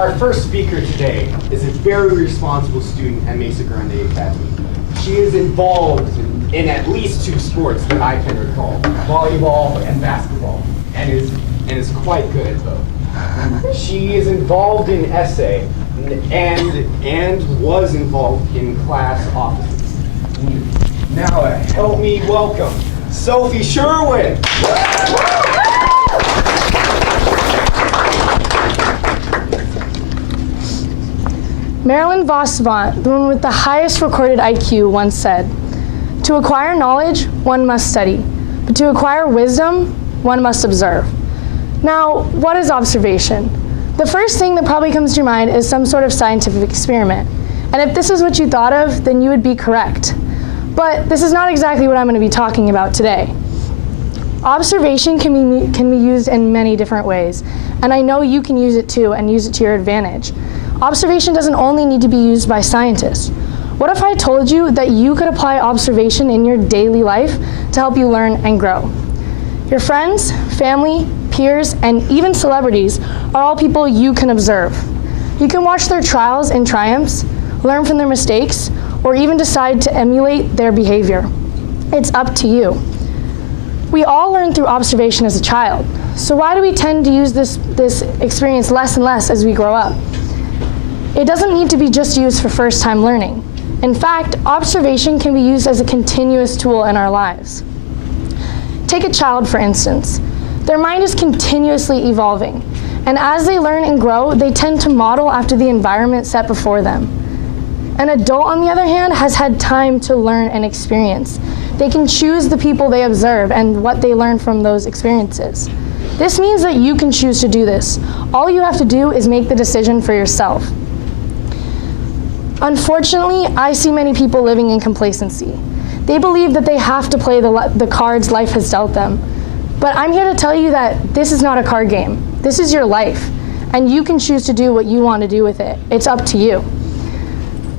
Our first speaker today is a very responsible student at Mesa Grande Academy. She is involved in at least 2 sports that I can recall, volleyball and basketball, and is quite good at both. She is involved in essay and was involved in class offices. Now help me welcome Sophie Sherwin. Marilyn Vossavant, the one with the highest recorded IQ, once said, "To acquire knowledge, one must study, but to acquire wisdom, one must observe." Now, what is observation? The first thing that probably comes to your mind is some sort of scientific experiment. And if this is what you thought of, then you would be correct. But this is not exactly what I'm going to be talking about today. Observation can be used in many different ways, and I know you can use it too and use it to your advantage. Observation doesn't only need to be used by scientists. What if I told you that you could apply observation in your daily life to help you learn and grow? Your friends, family, peers, and even celebrities are all people you can observe. You can watch their trials and triumphs, learn from their mistakes, or even decide to emulate their behavior. It's up to you. We all learn through observation as a child, so why do we tend to use this experience less and less as we grow up? It doesn't need to be just used for first-time learning. In fact, observation can be used as a continuous tool in our lives. Take a child, for instance. Their mind is continuously evolving, and as they learn and grow, they tend to model after the environment set before them. An adult, on the other hand, has had time to learn and experience. They can choose the people they observe and what they learn from those experiences. This means that you can choose to do this. All you have to do is make the decision for yourself. Unfortunately, I see many people living in complacency. They believe that they have to play the cards life has dealt them. But I'm here to tell you that this is not a card game. This is your life, and you can choose to do what you want to do with it. It's up to you.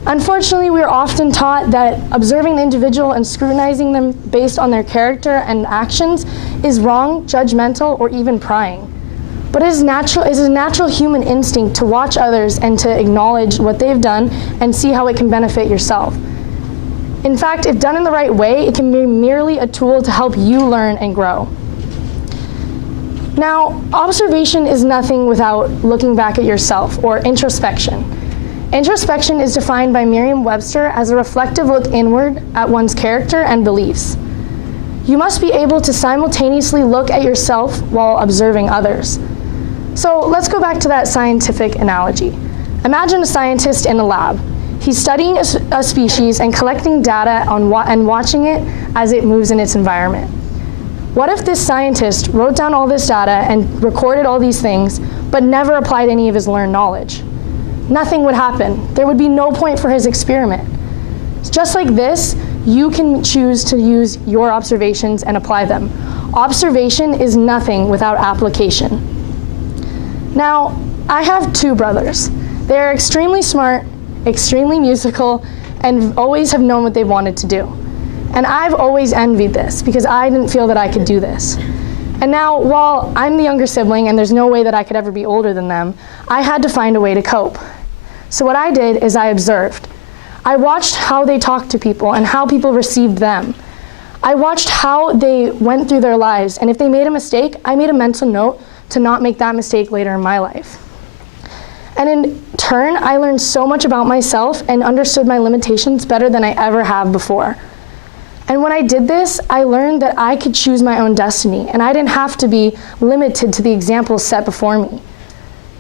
Unfortunately, we are often taught that observing the individual and scrutinizing them based on their character and actions is wrong, judgmental, or even prying. But it is a natural human instinct to watch others and to acknowledge what they've done and see how it can benefit yourself. In fact, if done in the right way, it can be merely a tool to help you learn and grow. Now, observation is nothing without looking back at yourself, or introspection. Introspection is defined by Merriam-Webster as a reflective look inward at one's character and beliefs. You must be able to simultaneously look at yourself while observing others. So let's go back to that scientific analogy. Imagine a scientist in a lab. He's studying a species and collecting data and watching it as it moves in its environment. What if this scientist wrote down all this data and recorded all these things, but never applied any of his learned knowledge? Nothing would happen. There would be no point for his experiment. Just like this, you can choose to use your observations and apply them. Observation is nothing without application. Now, I have 2 brothers. They are extremely smart, extremely musical, and always have known what they wanted to do. And I've always envied this because I didn't feel that I could do this. And now, while I'm the younger sibling and there's no way that I could ever be older than them, I had to find a way to cope. So what I did is I observed. I watched how they talked to people and how people received them. I watched how they went through their lives, and if they made a mistake, I made a mental note to not make that mistake later in my life. And in turn, I learned so much about myself and understood my limitations better than I ever have before. And when I did this, I learned that I could choose my own destiny, and I didn't have to be limited to the examples set before me.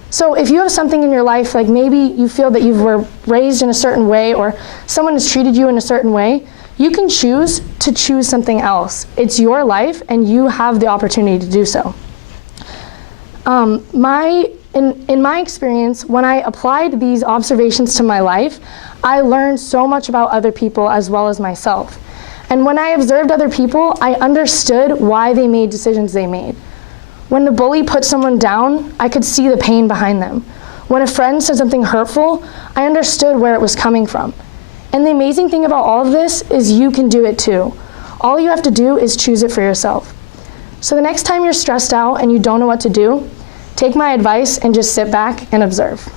So if you have something in your life, like maybe you feel that you were raised in a certain way or someone has treated you in a certain way, you can choose to choose something else. It's your life, and you have the opportunity to do so. In my experience, when I applied these observations to my life, I learned so much about other people as well as myself. And when I observed other people, I understood why they made decisions they made. When the bully put someone down, I could see the pain behind them. When a friend said something hurtful, I understood where it was coming from. And the amazing thing about all of this is you can do it too. All you have to do is choose it for yourself. So the next time you're stressed out and you don't know what to do, take my advice and just sit back and observe.